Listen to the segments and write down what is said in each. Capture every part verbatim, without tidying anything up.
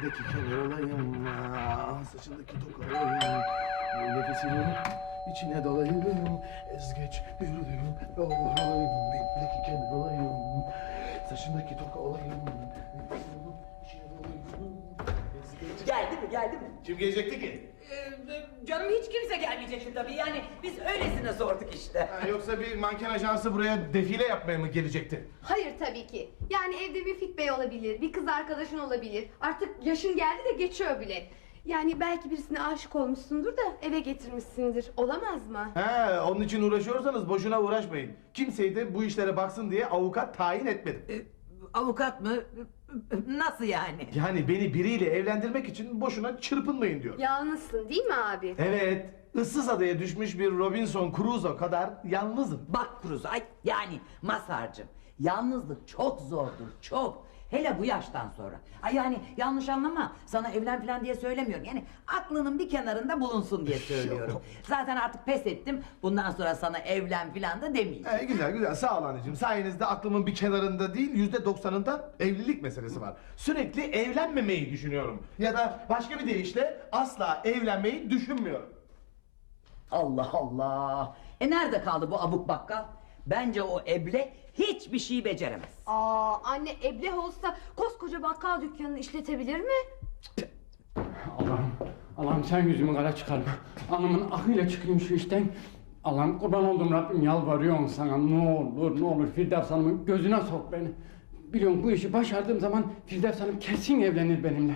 Beldeki kenar olayım, ah, saçındaki toka olayım, nefesini içine dalayım, ezgeç yürüdüğüm yollarım, beldeki kenar olayım, saçındaki toka olayım, nefesini içine dalayım, ezgeç... Geldi mi geldi mi? Kim gelecekti ki? Ee, canım hiç kimse gelmeyecekti tabii, yani biz öylesine sorduk işte. Ha, yoksa bir manken ajansı buraya defile yapmaya mı gelecekti? Hayır tabii ki. Yani evde bir Fit Bey olabilir, bir kız arkadaşın olabilir. Artık yaşın geldi de geçiyor bile. Yani belki birisine aşık olmuşsundur da eve getirmişsindir. Olamaz mı? He, onun için uğraşıyorsanız boşuna uğraşmayın. Kimseyi de bu işlere baksın diye avukat tayin etmedim. Ee, avukat mı? Nasıl yani? Yani beni biriyle evlendirmek için boşuna çırpınmayın diyor. Yalnızsın değil mi abi? Evet, ıssız adaya düşmüş bir Robinson Crusoe kadar yalnızım. Bak Cruz, ay yani Mazhar'cığım, yalnızlık çok zordur, çok. Hele bu yaştan sonra. Ay yani yanlış anlama, sana evlen falan diye söylemiyorum. Yani aklının bir kenarında bulunsun diye söylüyorum. Zaten artık pes ettim. Bundan sonra sana evlen falan da demeyeceğim. He, güzel güzel, sağ ol anneciğim. Sayenizde aklımın bir kenarında değil, yüzde doksanında evlilik meselesi var. Sürekli evlenmemeyi düşünüyorum. Ya da başka bir deyişle asla evlenmeyi düşünmüyorum. Allah Allah. E nerede kaldı bu abuk bakkal? Bence o eble hiçbir şey beceremez. Aa, anne ebleh olsa koskoca bakkal dükkanını işletebilir mi? Allah'ım, Allah'ım sen yüzümü kara çıkarma. Anamın akıyla çıkayım şu işten. Allah'ım kurban oldum Rabbim, yalvarıyorum sana. Ne olur ne olur Firdevs Hanım'ın gözüne sok beni. Biliyorum bu işi başardığım zaman Firdevs Hanım kesin evlenir benimle.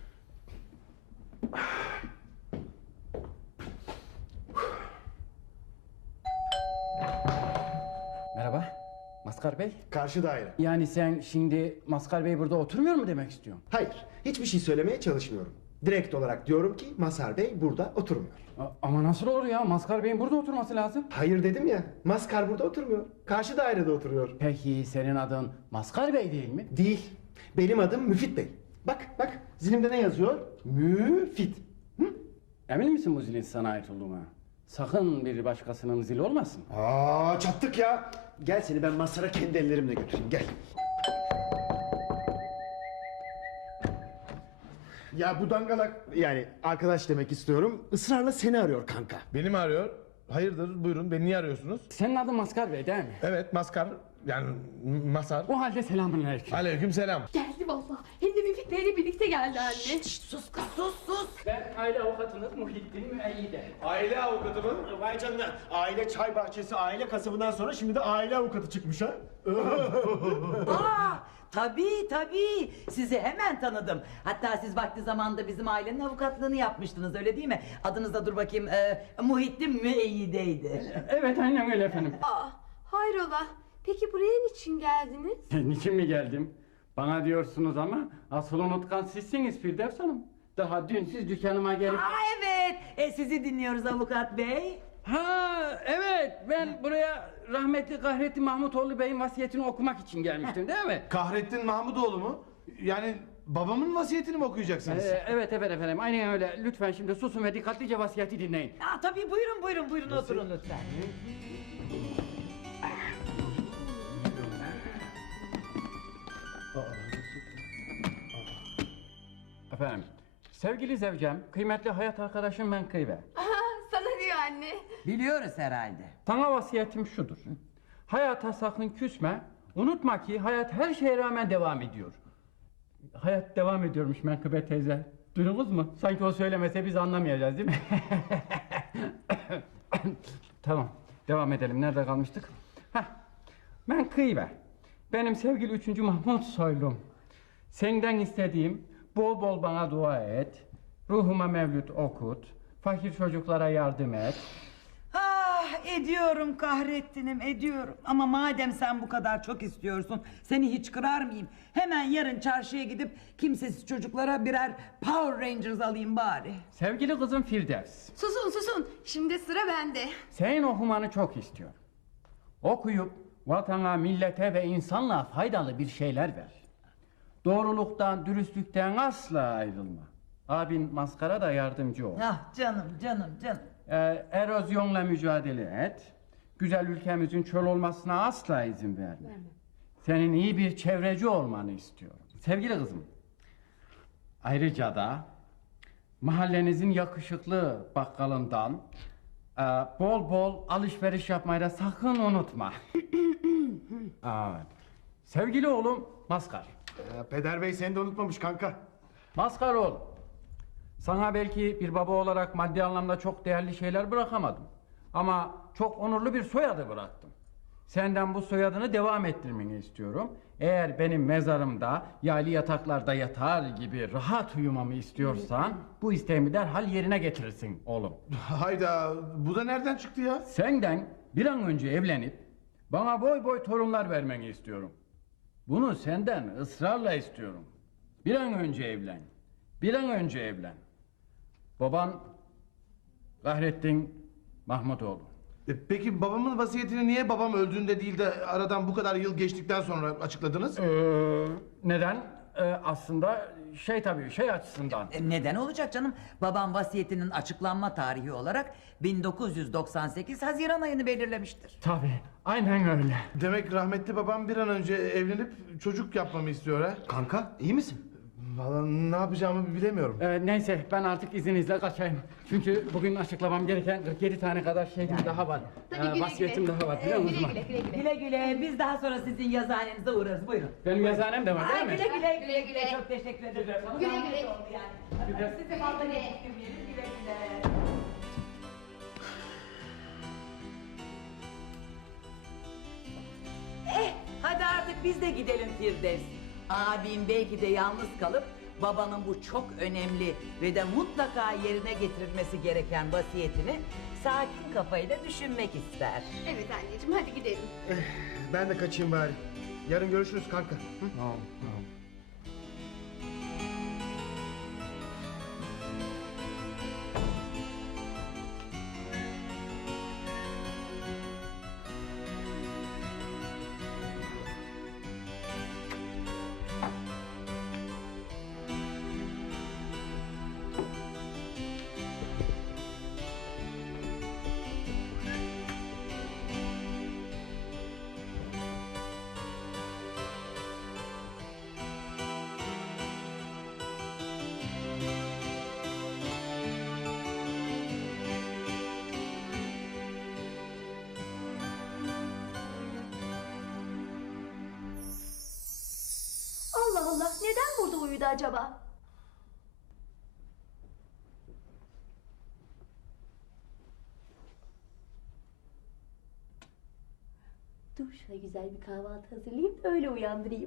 Merhaba, Maskar Bey. Karşı daire. Yani sen şimdi Maskar Bey burada oturmuyor mu demek istiyorsun? Hayır, hiçbir şey söylemeye çalışmıyorum. Direkt olarak diyorum ki Mazhar Bey burada oturmuyor. A- Ama nasıl olur ya? Maskar Bey'in burada oturması lazım. Hayır dedim ya, Maskar burada oturmuyor. Karşı dairede oturuyor. Peki senin adın Maskar Bey değil mi? Değil, benim adım Müfit Bey. Bak, bak, zilimde ne yazıyor? Müfit. Hı? Emin misin bu zilin sana ait olduğuna? Sakın bir başkasının zili olmasın. Aa, çattık ya. Gel seni ben Mazhar'a kendi ellerimle götüreyim, gel. Ya bu dangalak, yani arkadaş demek istiyorum, ısrarla seni arıyor kanka. Beni mi arıyor? Hayırdır, buyurun, beni niye arıyorsunuz? Senin adın Maskar Bey değil mi? Evet, Maskar, yani Masar. O halde selamünaleyküm. Aleyküm selam. Geldi vallahi. Hem de Müfit Bey'le birlikte geldi anne. Sus kız sus sus. Ben aile avukatınız Muhittin Müeyyide. Aile avukatı mı? Vay canına, aile çay bahçesi, aile kasabından sonra şimdi de aile avukatı çıkmış ha. Aa, tabii tabii. Sizi hemen tanıdım. Hatta siz vakti zamanında bizim ailenin avukatlığını yapmıştınız, öyle değil mi? Adınız da dur bakayım, e, Muhittin Müeyyide'ydi. Evet aynen öyle efendim. Aa, hayrola. Peki buraya niçin geldiniz? Niçin mi geldim? Bana diyorsunuz ama asıl unutkan sizsiniz Firdevs Hanım. Daha dün siz dükkanıma gelip... Aa evet, e, sizi dinliyoruz avukat bey. Ha evet, ben buraya rahmetli Kahrettin Mahmutoğlu Bey'in vasiyetini okumak için gelmiştim değil mi? Kahrettin Mahmutoğlu mu? Yani babamın vasiyetini mi okuyacaksınız? Ee, evet evet efendim, aynen öyle. Lütfen şimdi susun ve dikkatlice vasiyeti dinleyin. Aa, tabii buyurun buyurun buyurun oturun lütfen. Efendim, sevgili zevcem, kıymetli hayat arkadaşım Menkıbe. Aha, sana diyor anne. Biliyoruz herhalde. Sana vasiyetim şudur. Hayata sakın küsme. Unutma ki hayat her şeye rağmen devam ediyor. Hayat devam ediyormuş Menkıbe teyze. Duydunuz mu? Sanki o söylemese biz anlamayacağız değil mi? Tamam, devam edelim. Nerede kalmıştık? Hah, Menkıbe. Benim sevgili üçüncü Mahmut Soylum. Senden istediğim bol bol bana dua et. Ruhuma mevlüt okut. Fakir çocuklara yardım et. Ah ediyorum Kahrettin'im ediyorum. Ama madem sen bu kadar çok istiyorsun, seni hiç kırar mıyım? Hemen yarın çarşıya gidip kimsesiz çocuklara birer Power Rangers alayım bari. Sevgili kızım Firdevs. Susun susun. Şimdi sıra bende. Senin okumanı çok istiyorum. Okuyup vatana, millete ve insanlığa faydalı bir şeyler ver. Doğruluktan, dürüstlükten asla ayrılma. Abin Maskara da yardımcı ol. Ah canım canım canım. Ee, erozyonla mücadele et. Güzel ülkemizin çöl olmasına asla izin verme. Senin iyi bir çevreci olmanı istiyorum. Sevgili kızım, Ayrıca da mahallenizin yakışıklı bakkalından e, bol bol alışveriş yapmayı da sakın unutma. Evet. Sevgili oğlum Maskar. Ee, Peder Bey seni de unutmamış kanka. Maskar oğlum. Sana belki bir baba olarak maddi anlamda çok değerli şeyler bırakamadım. Ama çok onurlu bir soyadı bıraktım. Senden bu soyadını devam ettirmeni istiyorum. Eğer benim mezarımda yaylı yataklarda yatar gibi rahat uyumamı istiyorsan bu isteğimi derhal yerine getirirsin oğlum. Hayda, bu da nereden çıktı ya? Senden bir an önce evlenip bana boy boy torunlar vermeni istiyorum. Bunu senden ısrarla istiyorum. Bir an önce evlen. Bir an önce evlen. Baban Fahrettin Mahmutoğlu. E, peki babamın vasiyetini niye babam öldüğünde değil de aradan bu kadar yıl geçtikten sonra açıkladınız? Ee, neden? Ee, aslında şey tabii şey açısından. E, neden olacak canım? Babam vasiyetinin açıklanma tarihi olarak bin dokuz yüz doksan sekiz Haziran ayını belirlemiştir. Tabii aynen öyle. Demek rahmetli babam bir an önce evlenip çocuk yapmamı istiyor ha? Kanka iyi misin? Vallahi ne yapacağımı bilemiyorum. Ee, neyse ben artık izninizle kaçayım. Çünkü bugün açıklamam gereken kırk yedi tane kadar şeyim daha var. Tabii, Ee, güle vasiyetim güle. daha var Ee, biliyor güle musunuz? güle güle güle. Güle güle. Biz daha sonra sizin yazıhanenize uğrarız. Buyurun. Benim yazanem de var değil Ay, mi? güle güle. Güle güle. Çok teşekkür ederim. Güle güle. Yani. Sizi fazla geciktirmeyelim. Güle güle. Eh, hadi artık biz de gidelim Firdevs. Abim belki de yalnız kalıp babanın bu çok önemli ve de mutlaka yerine getirilmesi gereken vasiyetini sakin kafayla düşünmek ister. Evet anneciğim hadi gidelim. Ben de kaçayım bari. Yarın görüşürüz kanka. Hı? Tamam, tamam. Allah Allah, neden burada uyudu acaba? Dur şuna güzel bir kahvaltı hazırlayayım da öyle uyandırayım.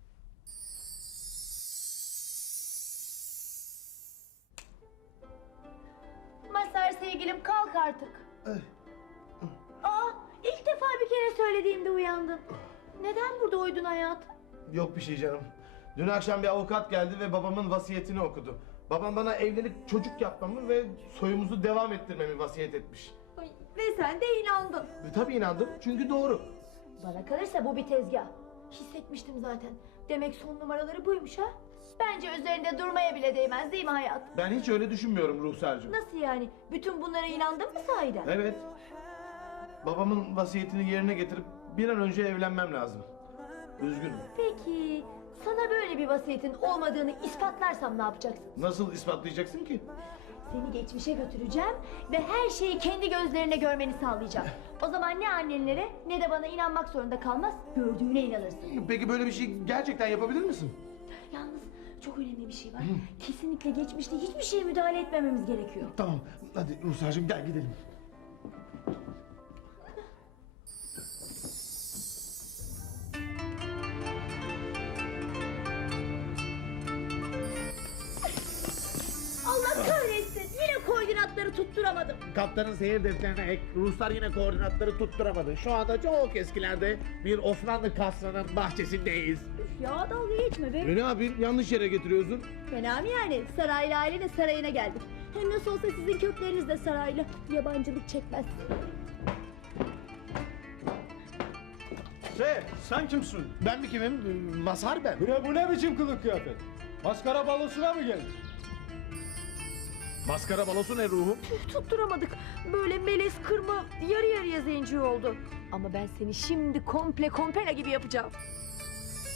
Mazhar sevgilim kalk artık. Aa, ilk defa bir kere söylediğimde uyandın. Neden burada uyudun hayatım? Yok bir şey canım. Dün akşam bir avukat geldi ve babamın vasiyetini okudu. Babam bana evlenip çocuk yapmamı ve soyumuzu devam ettirmemi vasiyet etmiş. Ay, ve sen de inandın. Ve tabii inandım çünkü doğru. Bana kalırsa bu bir tezgah. Hissetmiştim zaten. Demek son numaraları buymuş ha? Bence üzerinde durmaya bile değmez değil mi hayatım? Ben hiç öyle düşünmüyorum Ruhsar'cığım. Nasıl yani? Bütün bunlara inandın mı sahiden? Evet. Babamın vasiyetini yerine getirip bir an önce evlenmem lazım. Üzgünüm. Peki sana böyle bir vasiyetin olmadığını ispatlarsam ne yapacaksın? Nasıl ispatlayacaksın ki? Seni geçmişe götüreceğim ve her şeyi kendi gözlerine görmeni sağlayacağım. O zaman ne annenlere ne de bana inanmak zorunda kalmaz, gördüğüne inanırsın. Peki böyle bir şey gerçekten yapabilir misin? Yalnız çok önemli bir şey var. Kesinlikle geçmişte hiçbir şeye müdahale etmememiz gerekiyor. Tamam. Hadi Ruhsar'cığım gel gidelim. Allah kahretsin, yine koordinatları tutturamadım. Kaptanın seyir defterine ek, Ruslar yine koordinatları tutturamadı. Şu anda çok eskilerde bir Osmanlı kasrının bahçesindeyiz. Ya dalga geçme be. E ne yapayım? Yanlış yere getiriyorsun. Fena mı yani? Saraylı aile de sarayına geldik. Hem nasıl olsa sizin kökleriniz de saraylı. Yabancılık çekmez. Şey, sen kimsin? Ben mi kimim? Mazhar ben. Bu ne, bu ne biçim kılık kıyafet? Maskara balosuna mı geldin? Maskara balosu ne ruhum? Tutturamadık. Böyle melez kırma yarı yarıya zenci oldu. Ama ben seni şimdi komple kompela gibi yapacağım.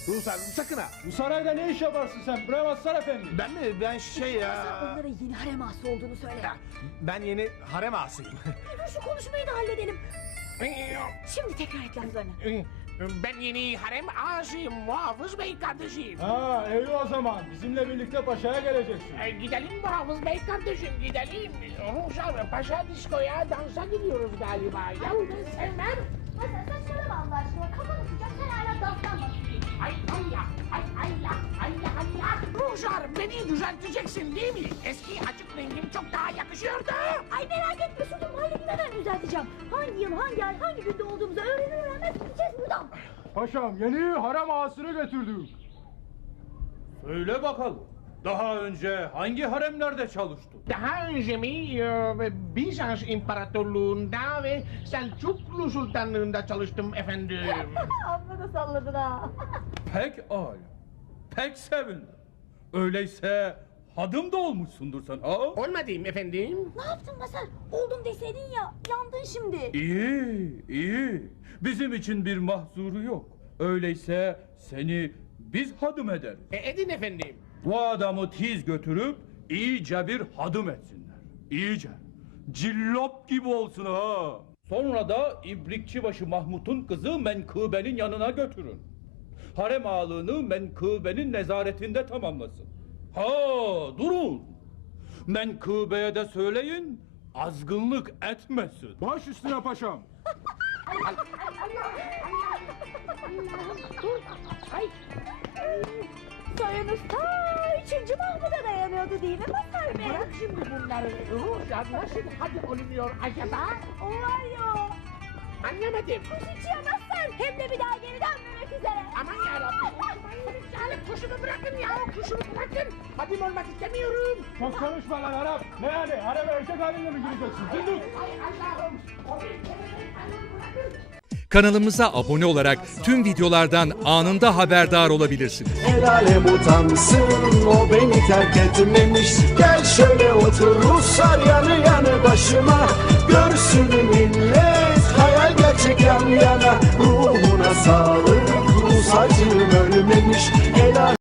Ruslar sakın ha. Bu sarayda ne iş yaparsın sen Bre Mazhar Efendi? Ben mi? Ben şey ya... Onlara yeni harem ağası olduğunu söyle. Ben yeni harem ağasıyım. Dur şu konuşmayı da halledelim. Şimdi tekrar et laflarını. Ben yeni harem ağasıyım Muhafız Bey kardeşim. Ha iyi o zaman bizimle birlikte paşaya geleceksin. E, gidelim Muhafız Bey kardeşim gidelim. Ruhsar Paşa diskoya dansa gidiyoruz galiba. Ya ben sevmem. Hasan saçmalama Allah aşkına. Kafanı sıcak sen hala danslanma. Ay Allah, ay Allah, Allah Allah. Ruhsar beni düzelteceksin değil mi? Eski açık rengim çok daha yakışıyordu. Ay merak etme Sultan Mahallemi hemen düzelteceğim. Hangi yıl, hangi ay, hangi günde olduğumuzu öğrenir öğrenmez gideceğiz buradan. Paşam yeni harem ağasını getirdik. Söyle bakalım. Daha önce hangi haremlerde çalıştın? Daha önce mi e, Bizans İmparatorluğu'nda ve Selçuklu Sultanlığı'nda çalıştım efendim. Amma da salladın ha. Pek âlâ, pek sevindim. Öyleyse hadım da olmuşsundur sen ha? Olmadım efendim. Ne yaptın Masar? Oldum deseydin ya. Yandın şimdi. İyi, iyi. Bizim için bir mahzuru yok. Öyleyse seni biz hadım ederiz. E, edin efendim. Bu adamı tiz götürüp iyice bir hadım etsinler. İyice. Cillop gibi olsun ha. Sonra da İbrikçibaşı Mahmut'un kızı Menkıbe'nin yanına götürün. Harem ağalığını Menkıbe'nin nezaretinde tamamlasın. Ha durun. Menkıbe'ye de söyleyin azgınlık etmesin. Baş üstüne paşam. Soyunuz ta üçüncü Mahmud'a dayanıyordu değil mi Masar Bey? Bırak şimdi bunları. Ruhsar nasıl hadi olunuyor acaba? O var ya. Anlamadım. Kuş uçuyor Masar. Hem de bir daha geri dönmemek üzere. Aman yarabbim. Yani kuşumu bırakın ya. Kuşumu bırakın. Hadim olmak istemiyorum. Çok konuşma lan Arap. Ne yani hareme erkek halinde mi gireceksin? Zındık. Ay Allah'ım. O bir kere bırakın. Kanalımıza abone olarak tüm videolardan anında haberdar olabilirsiniz. El alem utansın o beni terk etmemiş. Gel şöyle otur Ruslar yanı yanı başıma. Görsün millet hayal gerçek yan yana. Ruhuna sağlık Rus acım ölmemiş.